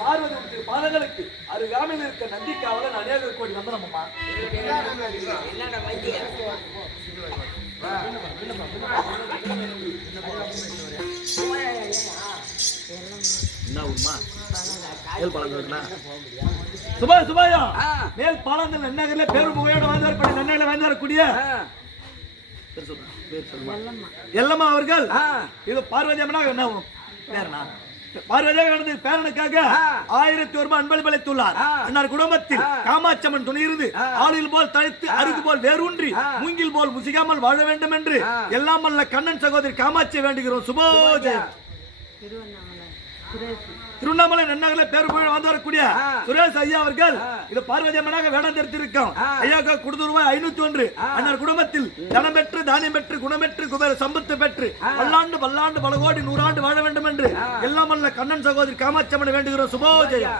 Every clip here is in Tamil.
பார்வதி பாதங்களுக்கு அருகாமையில் இருக்க நந்திக்காவல அநேக கோடி வந்தனம்மா. சுபாயா மேல் பாலந்தல் நன்னகர்ல பேரு புகையோட வாழ்ந்தார் நன்னகர்ல வாழ்ந்தாரக்கூடிய எல்லம்மா அவர்கள் இது பார்வதி அம்மனாக என்ன பேரனா பார்வதியாக நடந்த பேரனுக்காக 1001 ரூபாய் அன்பளிப்பு அளித்துள்ளார். அன்னார் குடும்பத்தில் காமாட்சம்மன் துணையிருந்து ஆளில் போல் தழைத்து அருகு போல் வேரூன்றி மூங்கில் போல் முசிகாமல் வாழ வேண்டும் என்று எல்லாம் வல்ல கண்ணன் சகோதரி காமாட்சியை வேண்டுகிறோம். சுபோஜயம். திருவண்ணாமலை நன்னகர்ல பேரு புகழ் வந்து வரக்கூடிய சுரேஷ் ஐயா அவர்கள் இது பார்வதி அம்மனாக வேடம் தெரிவித்திருக்கோம். ஐயாவுக்கு கொடுத்த ரூபாய் 501. அன்னார் குடும்பத்தில் தனம் பெற்று தானியம் பெற்று குணமெற்று குபேர சம்பத்து பெற்று பல்லாண்டு பல்லாண்டு பல கோடி 100 ஆண்டு வாழ வேண்டும் என்று எல்லாம் வல்ல கண்ணன் சகோதரி காமாட்சி அம்மனை வேண்டுகிறோம். சுபோஜயம்.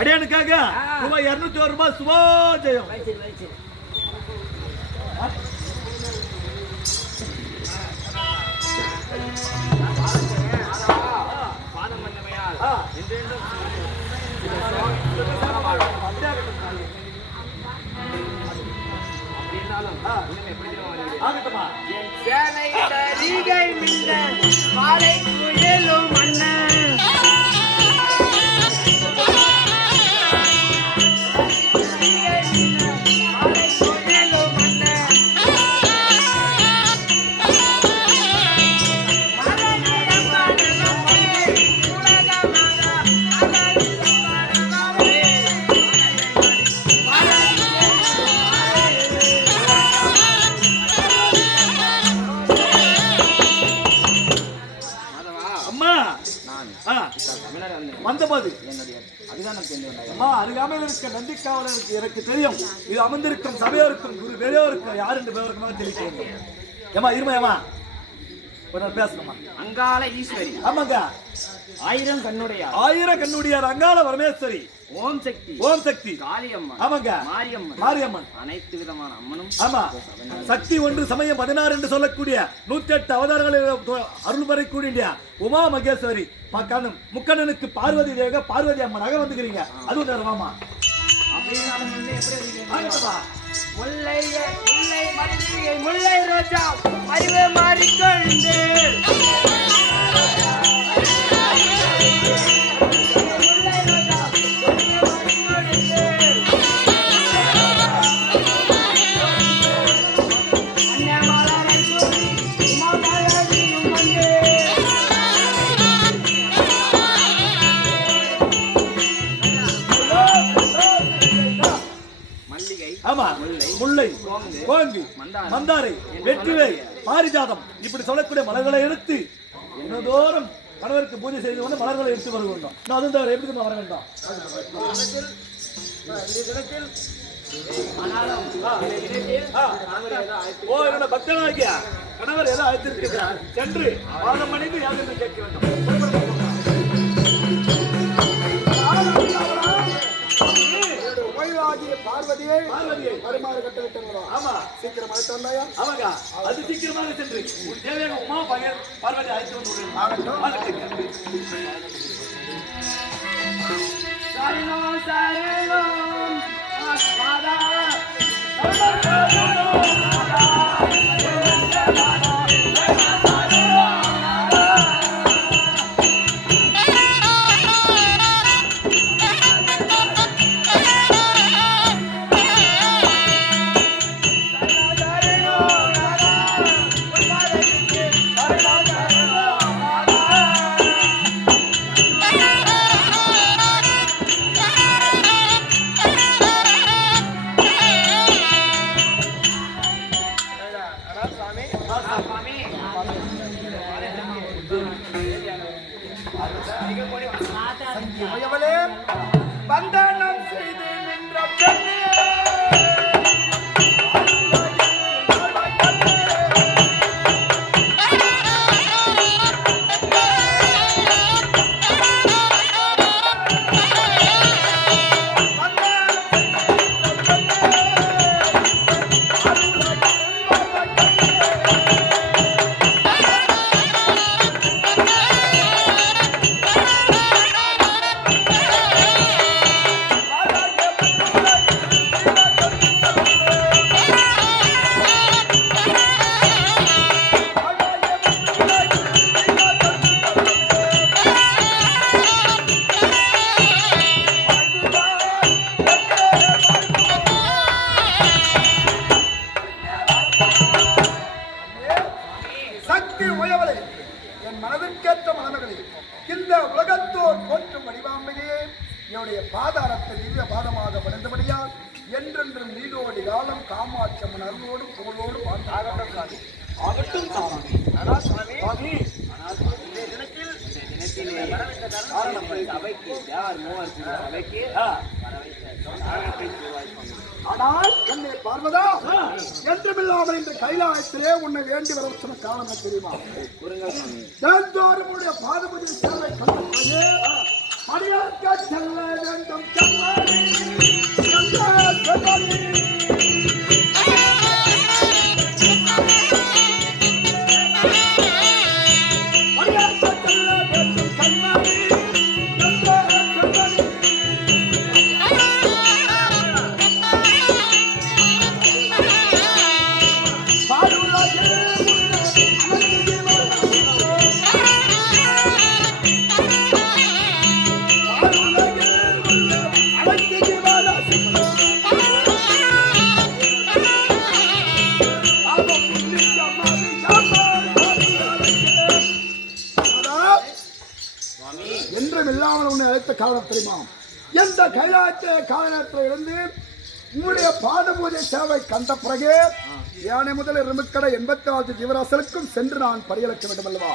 அடியானுக்காக ரூபாய் 201 ரூபாய். சுபோஜயம். அருகாமையில் இருக்க நந்திக்காவலருக்கு எனக்கு தெரியும். இது அமர்ந்திருக்கும் சபையோருக்கும் குரு பெரியோருக்கும் யார் என்று பெயருக்குமாக தெரிவிக்கிறேன். ஏமா இருமையம்மா பேசணுமா? அங்காள ஈஸ்வரி. ஆமாங்க. 1000 கண்ணுடையார். 1000 கண்ணுடையார் அங்காள பரமேஸ்வரி. ஓம் சக்தி. ஓம் சக்தி. காளியம்மன். ஆமாங்க. மாரியம்மன். மாரியம்மன். அனைத்து விதமான அம்மனும். ஆமா. சக்தி ஒன்று சமயம் 16 என்று சொல்லக்கூடிய 108 அவதாரங்களை அருள் பெறக்கூடிய உமா மகேஸ்வரி முக்கண்ணனுக்கு பார்வதி தேவ பார்வதி அம்மனாக வந்துக்கிறீங்க. அதுவும் தருவாமா முல்லை முல்லை மல்லிகை முல்லை ரோஜா அறிவு மாறிக்கொண்டு முல்லை கோங்கு மந்தாரை வெற்றிலை பாரிஜாதம் இப்படி சொல்லக்கூடிய மலர்களை எடுத்து இன்னதோறும் கணவருக்கு பூஜை செய்து கொண்டு மலர்களை எடுத்து வர வேண்டும். அதுவும் தவிர எப்படி வர வேண்டும். என்னோட பக்தனாகிய கணவர் ஏதோ அழைத்திருக்கிறார் சென்று பாதம் மணிக்கு யார் என்று கேட்க வேண்டும். பார்வதியை பரிமாறு கட்ட விட்டு. ஆமா சீக்கிரம் அழைத்து வந்தாயா? ஆமாங்க. அது சீக்கிரமாக சென்று உன் தேவையான உமா பகல் பார்வதி அழைத்து வந்து வந்தனம் செய்து நின்ற பெண்ணே உன்னுடைய பாதாரத்தை திவ்ய பாதமாக படைந்தபடியால் என்றென்றும் நீடோடி காலம் காமாட்சம்மன் அருளோடு புகழோடு வாழ்ந்தார்கள். ஆகட்டும் சாமி. ஆனால் சுவாமி ஆனால் என்னை பார்வதா என்றுமில்லாமல் இந்த கைலாயத்திலே உன்னை வேண்டி வர சொன்ன காரணம் தெரியுமா? தினந்தோறும் பாதபதி சேவை கண்டே மரியாதை செல்ல வேண்டும் என்றும் இல்லாமல் உன்னை அழைத்த காரணம் தெரியுமா? எந்த கைலாயத்தை காரணத்தில் இருந்து உன்னுடைய பாத பூஜை சேவை கண்ட பிறகு யானை முதல் எருமுக்கடை 86 ஜீவராசலுக்கும் சென்று நான் பரிகலக்க வேண்டும் அல்லவா?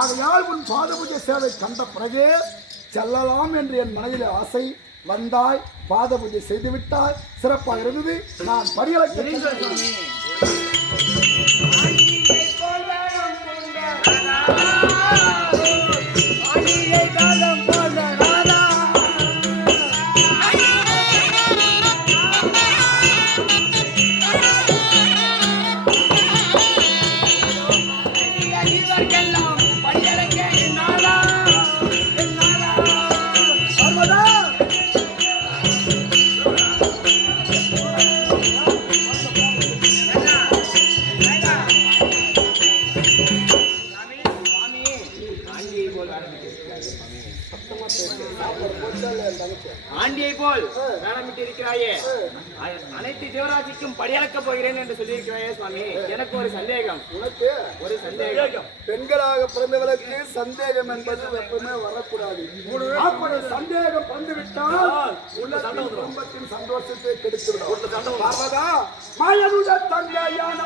ஆகையால் உன் பாத பூஜை சேவை கண்ட பிறகு செல்லலாம் என்று என் மனதில் ஆசை வந்தாய், பாத பூஜை செய்து விட்டாய், சிறப்பாக இருந்தது. நான் பரிகலக்க ஆண்டியை போல் வேணமிட்டு இருக்கிறாயே, அனைத்து தேவராஜிக்கும் படியளக்க போகிறேன் என்று சொல்லியிருக்கிறாயே சுவாமி. எனக்கு ஒரு சந்தேகம். உனக்கு ஒரு சந்தேகம். பெண்களாக பிறந்தவர்களுக்கு சந்தேகம் என்பது எப்பவுமே வரக்கூடாது. அப்படி சந்தேகம் வந்துவிட்டால் குடும்பத்தின் சந்தோஷத்தை கெடுத்துவிடும். பார்வதா மாயனுட தங்கையான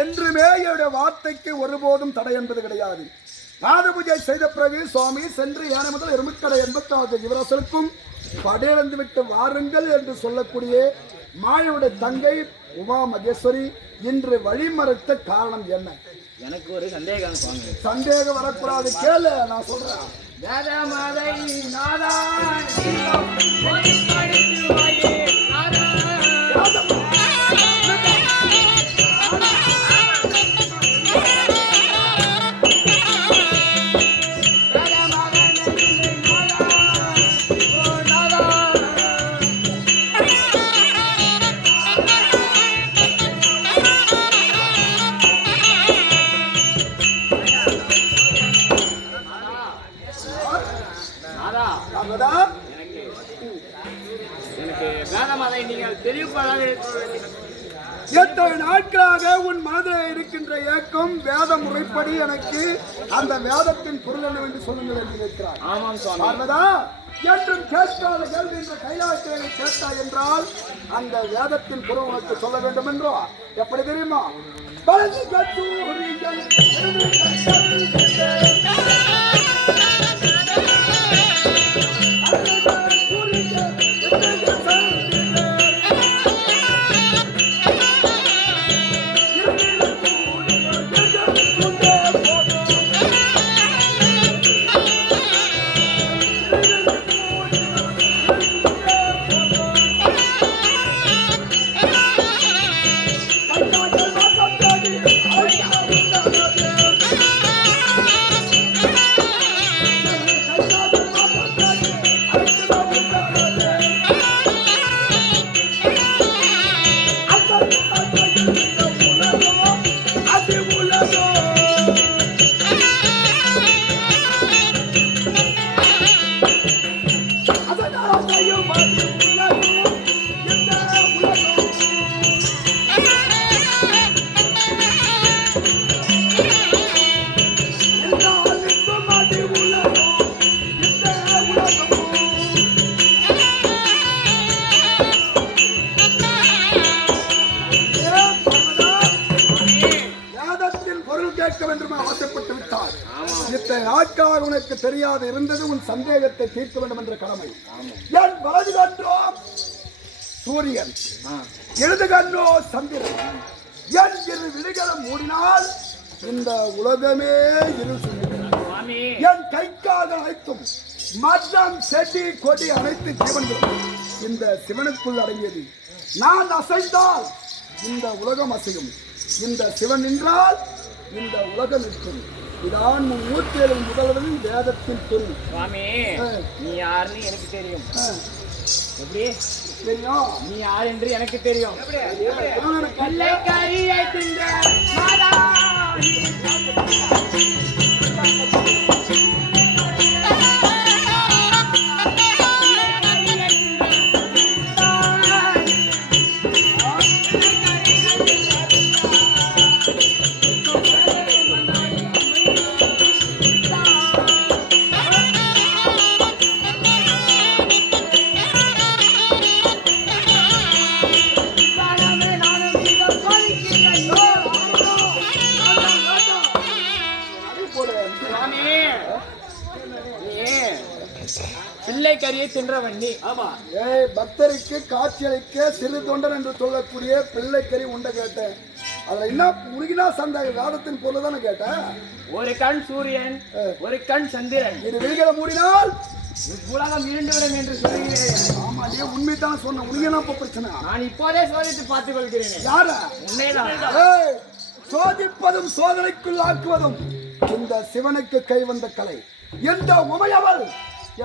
என்றுமே என்னுடைய வார்த்தைக்கு ஒருபோதும் தடை என்பது கிடையாது. பாத பூஜை செய்த பிறகு சுவாமி சென்று யானை முதல் எருமுக்கடை 86 ஜீவராசலுக்கும் படையெழுந்து விட்டு வாருங்கள் என்று சொல்லக்கூடிய மாயனுடைய தங்கை உமா மகேஸ்வரி இன்று வழிமறைத்த காரணம் என்ன? எனக்கு ஒரு சந்தேகம் சுவாமி. சந்தேகம் வரக்கூடாது, கேளு, நான் சொல்றேன். எத்தனை நாட்களாக உன் மனதில் இருக்கின்ற ஏக்கம் வேத முறைப்படி எனக்கு அந்த வேதத்தின் பொருள் என்னவென்று சொல்லுங்கள் என்று கேட்கிறார். பார்வதா என்றும் கேட்காத கேள்வி என்ற கைலாயத்தை கேட்டாய் என்றால் அந்த வேதத்தின் பொருள் உனக்கு சொல்ல வேண்டும் என்றோ எப்படி தெரியுமா? பார்க்க வேண்டும் என ஆசைப்பட்டு விட்டார். இத்தனை நாட்களாக உனக்கு தெரியாது இருந்தது உன் சந்தேகத்தை தீர்க்க வேண்டும் என்ற கடமை. என் வலது கண்ணோ சூரியன், இடது கண்ணோ சந்திரன். என் இரு விழிகளும் மூடினால் இந்த உலகமே இருள் சூழ்கிறது. என் கை கால்கள் அனைத்தும் மரம் செடி கொடி அனைத்து ஜீவன்களும் இந்த சிவனுக்குள் அடங்கியது. நான் அசைந்தால் இந்த உலகம் அசையும், இந்த சிவன் நின்றால் இந்த உலகம் நிற்கும். இதான் 107 முதல்வரின் வேதத்தில் சொல். சுவாமி, நீ யாருன்னு எனக்கு தெரியும். எப்படி தெரியும்? நீ யார் என்று எனக்கு தெரியும். பிள்ளைக்கறியை தின்றவன் நீ. ஆமா. பக்தருக்கு காட்சியளிக்க சிறு தொண்டன் என்று சொல்லக்கூடிய பிள்ளைக்கறி உண்டை கேட்டேன். அதுல என்ன உருகினா சந்தேக காலத்தின் பொருள் தானே கேட்டேன். ஒரு கண் சூரியன், ஒரு கண் சந்திரன். இது விழிகளை மூடினால் உலகம் இருண்டுவிடும் என்று சொல்கிறேன். ஆமா, நீ உண்மைதான் சொன்ன. உனக்கு இப்ப பிரச்சனை. நான் இப்போதே சோதித்து பார்த்துக் கொள்கிறேன். யார? உண்மைதான். சோதிப்பதும் சோதனைக்குள் ஆக்குவதும் இந்த சிவனுக்கு கை வந்த கலை. எந்த உமையவள்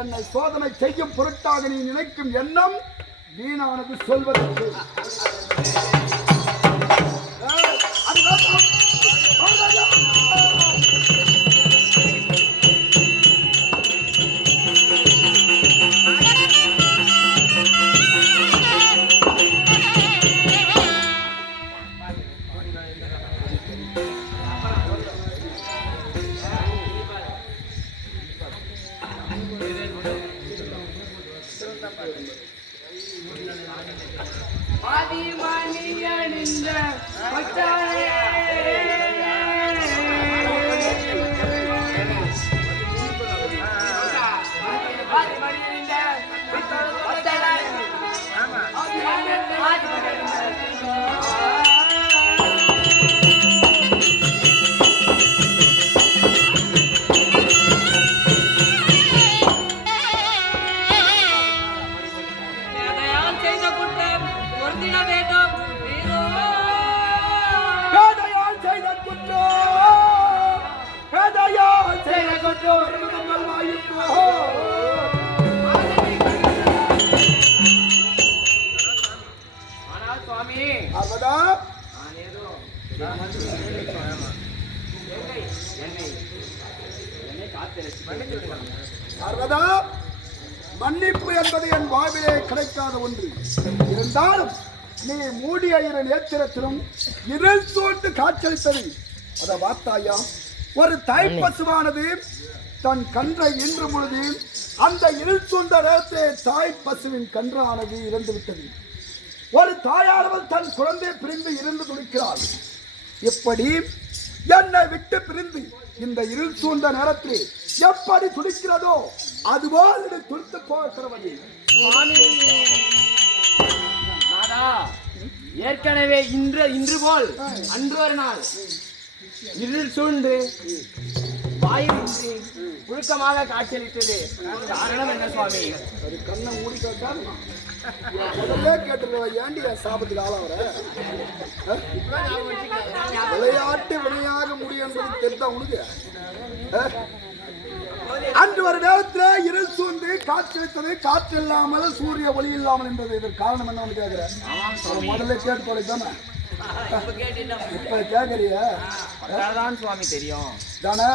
என்னை சோதனை செய்யும் பொருட்டாக நீ நினைக்கும் எண்ணம் வீணானது சொல்வதற்கு. மன்னிப்பு என்பது என் வாழ்விலே கிடைக்காத ஒன்று. இருந்தாலும் நீ மூடிய இரு நேத்திரத்திலும் இருள் சூழ்ந்து காட்சியளித்தது அதை பார்த்தாயா? ஒரு தாய்ப்பசுவானது தன் கன்றை ஈன்ற பொழுது அந்த இருள் சூழ்ந்த நேரத்தை தாய் பசுவின் கன்றானது இறந்துவிட்டது. ஒரு தாயானவள் தன் குழந்தை பிரிந்து இருந்து துடிக்கிறாள். இப்படி என்னை விட்டு பிரிந்து இந்த இருள் சூழ்ந்த நேரத்தில் எப்படி துடிக்கிறதோ அதுபோல் துடித்து போகிறவன். ஏற்கனவே இன்று போல் அன்று ஒரு நாள் இருள் சூழ்ந்து வாயின்றி புழுக்கமாக காட்சியளித்தது காரணம் என்ன சுவாமி? அது கண்ணை மூடி கேட்டால் முதல்ல கேட்டுருவா. ஏண்டி சாபத்துக்கு ஆளாவற? விளையாட்டு வினையாக முடியும் என்பது தெரிந்தா உனக்கு? அன்று ஒரு நேரத்தில் இருள் சூழ்ந்து காட்சியளித்தது. காற்று இல்லாமல் சூரிய ஒளி இல்லாமல் என்பது இதற்கு காரணம் என்னன்னு கேட்கிறேன். முதல்ல கேட்டு போல தானே இப்ப கேட்கறியா? சுவாமி தெரியும் தானே.